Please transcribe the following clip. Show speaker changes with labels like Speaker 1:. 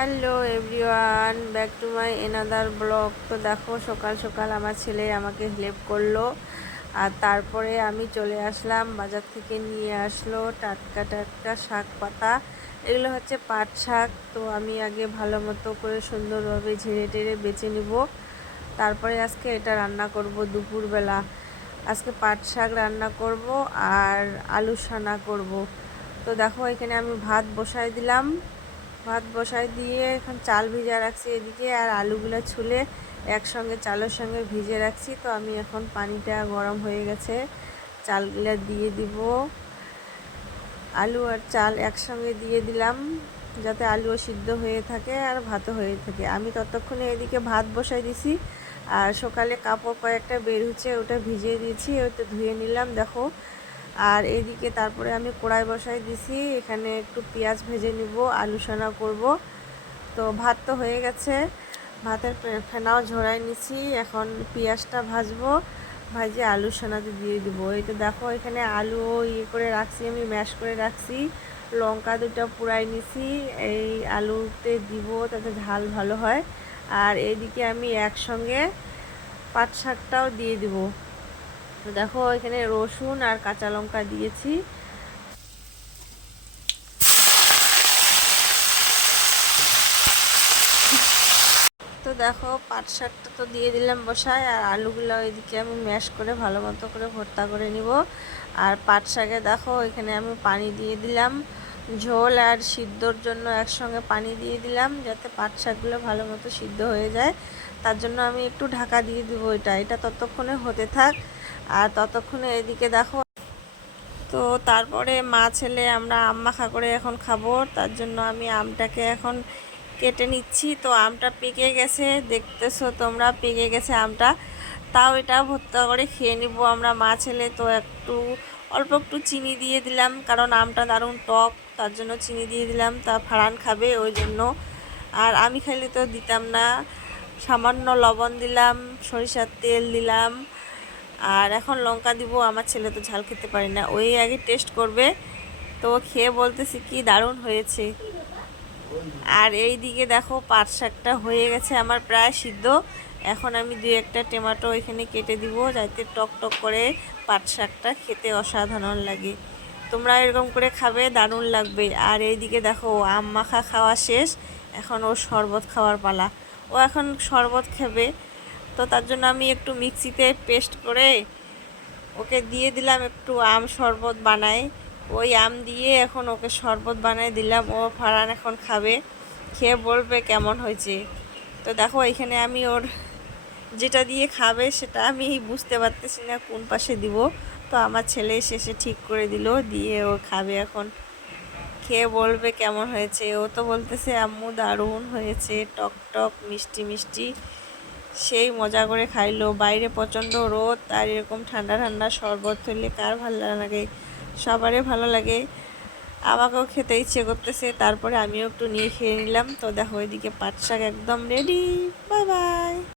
Speaker 1: Hello everyone, back to my another blog. তো দেখো, সকাল সকাল আমার ছেলে আমাকে হেল্প করল। আর তারপরে আমি চলে আসলাম, বাজার থেকে নিয়ে আসলো টাটকা টাটকা শাক পাতা। এগুলো হচ্ছে পাট শাক। তো আমি আগে ভালো মতো করে সুন্দরভাবে ঝেড়ে টেড়ে বেছে নিব। তারপরে আজকে এটা রান্না করব দুপুরবেলা। আজকে পাট শাক রান্না করব আর আলু সানা করব। তো দেখো, এখানে আমি ভাত বসাই দিলাম। ভাত বসাই দিয়ে এখন চাল ভিজা রাখছি এদিকে আর আলুগুলো ছুলে একসঙ্গে চালের সঙ্গে ভিজে রাখছি। তো আমি এখন পানিটা গরম হয়ে গেছে, চালগুলো দিয়ে দিব। আলু আর চাল একসঙ্গে দিয়ে দিলাম যাতে আলুও সিদ্ধ হয়ে থাকে আর ভাতও হয়ে থাকে। আমি ততক্ষণে এদিকে ভাত বসাই দিছি আর সকালে কাপড় কয়েকটা বের হচ্ছে, ওটা ভিজিয়ে দিয়েছি, ওটা ধুয়ে নিলাম। দেখো আর এদিকে তারপরে আমি কড়াই বসাই দিছি, এখানে একটু পেঁয়াজ ভেজে নিব, আলু সোনা করব। তো ভাত তো হয়ে গেছে, ভাতের ফেনাও ঝরাই নিছি, এখন পেঁয়াজটা ভাজবো, ভাজে আলু সোনাতে দিয়ে দিব। এই তো দেখো, এখানে আলু ইয়ে করে রাখছি, আমি ম্যাশ করে রাখছি, লঙ্কা দুটো পুরাই নিছি, এই আলুতে দিব তাতে ঝাল ভালো হয়। আর এদিকে আমি একসঙ্গে পাট শাকটাও দিয়ে দিব। তো দেখো, এখানে রসুন আর কাঁচা লঙ্কা দিয়েছি। তো দেখো, পাট শাকটা তো দিয়ে দিলাম বসায়, আর আলুগুলো ওইদিকে আমি ম্যাশ করে ভালো মতো করে ভর্তা করে নিব। আর পাট শাকে দেখো, এখানে আমি পানি দিয়ে দিলাম। ঝোল আর সিদ্ধর জন্য একসঙ্গে পানি দিয়ে দিলাম, যাতে পাট শাকগুলো ভালো মতো সিদ্ধ হয়ে যায়। তার জন্য আমি একটু ঢাকা দিয়ে দিব এটা। এটা ততক্ষণে হতে থাক। আর ততক্ষণে এদিকে দেখো। তো তারপরে মা, ছেলে, আমরা আম মাখা করে এখন খাব। তার জন্য আমি আমটাকে এখন কেটে নিচ্ছি। তো আমটা পেকে গেছে, দেখতেছো তোমরা, পেকে গেছে আমটা। তাও এটা ভর্তা করে খেয়ে নিব আমরা মা, ছেলে। তো একটু, অল্প একটু চিনি দিয়ে দিলাম, কারণ আমটা দারুণ টক, তার জন্য চিনি দিয়ে দিলাম। তা ফাড়ান খাবে ওই জন্য। আর আমি খাইলে তো দিতাম না। সামান্য লবণ দিলাম, সরিষার তেল দিলাম। আর এখন লঙ্কা দিব, আমার ছেলে তো ঝাল খেতে পারে না। ওই আগে টেস্ট করবে। তো খেয়ে বলতেছি কি দারুণ হয়েছে। আর এই দিকে দেখো পাট শাকটা হয়ে গেছে আমার প্রায় সিদ্ধ। এখন আমি দুই একটা টেমাটো এখানে কেটে দিব, যাতে টক টক করে পাট শাকটা খেতে অসাধারণ লাগে। তোমরা এরকম করে খাবে, দারুণ লাগবে। আর এই দিকে দেখো আম মাখা খাওয়া শেষ। এখন ও শরবত খাওয়ার পালা। ও এখন শরবত খাবে। তো তার জন্য আমি একটু মিক্সিতে পেস্ট করে ওকে দিয়ে দিলাম একটু আম শরবত বানাই ওই আম দিয়ে এখন ওকে শরবত বানাই দিলাম। ও ফারান এখন খাবে। খেয়ে বলবে কেমন হয়েছে। তো দেখো, এখানে আমি ওর যেটা দিয়ে খাবে সেটা আমি বুঝতে পারতেছি না কোন পাশে দিব। তো আমার ছেলে শেষে ঠিক করে দিল, দিয়ে ও খাবে এখন। খেয়ে বলবে কেমন হয়েছে। ও তো বলতেছে, আম্মু দারুণ হয়েছে। টক টক, মিষ্টি মিষ্টি। সেই মজা করে খাইলো। বাইরে প্রচণ্ড রোদ আর এরকম ঠান্ডা ঠান্ডা শরবত হইলে কার ভালো লাগে? সবারই ভালো লাগে। আমাকেও খেতে ইচ্ছে করতেছে। তারপরে আমিও একটু নিয়ে খেয়ে নিলাম। তো দেখো, ওইদিকে পাট শাক একদম রেডি বাই বাই